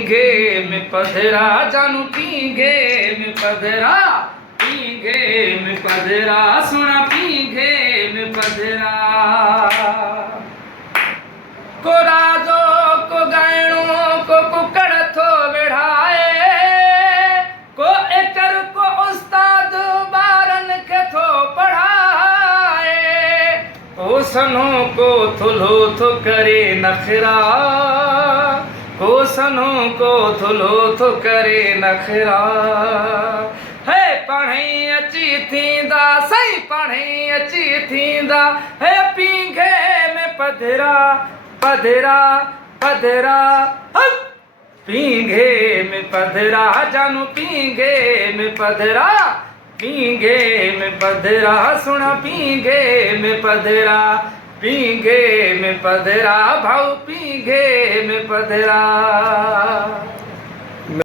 पींघे में पधरा जानू पींघे में पधरा पींघे में पधरा सुना पींघे में पधरा को राजो को गायणो को कुकड़ थो विढ़ाए को एकर को उस्ताद बारन के थो पढ़ाए को सनो को थुलो थो करे नखरा को सनो को थुलो थो करे नखरा है पढ़ई अची थींदा सही पढ़ई अची थींदा है पींघे में पधरा पधरा पधरा पींघे में पधरा जानू पींघे में पधरा पींघे में पधरा सुना पींघे में पधरा पींघे में पधरा भाऊ पींघे में पधरा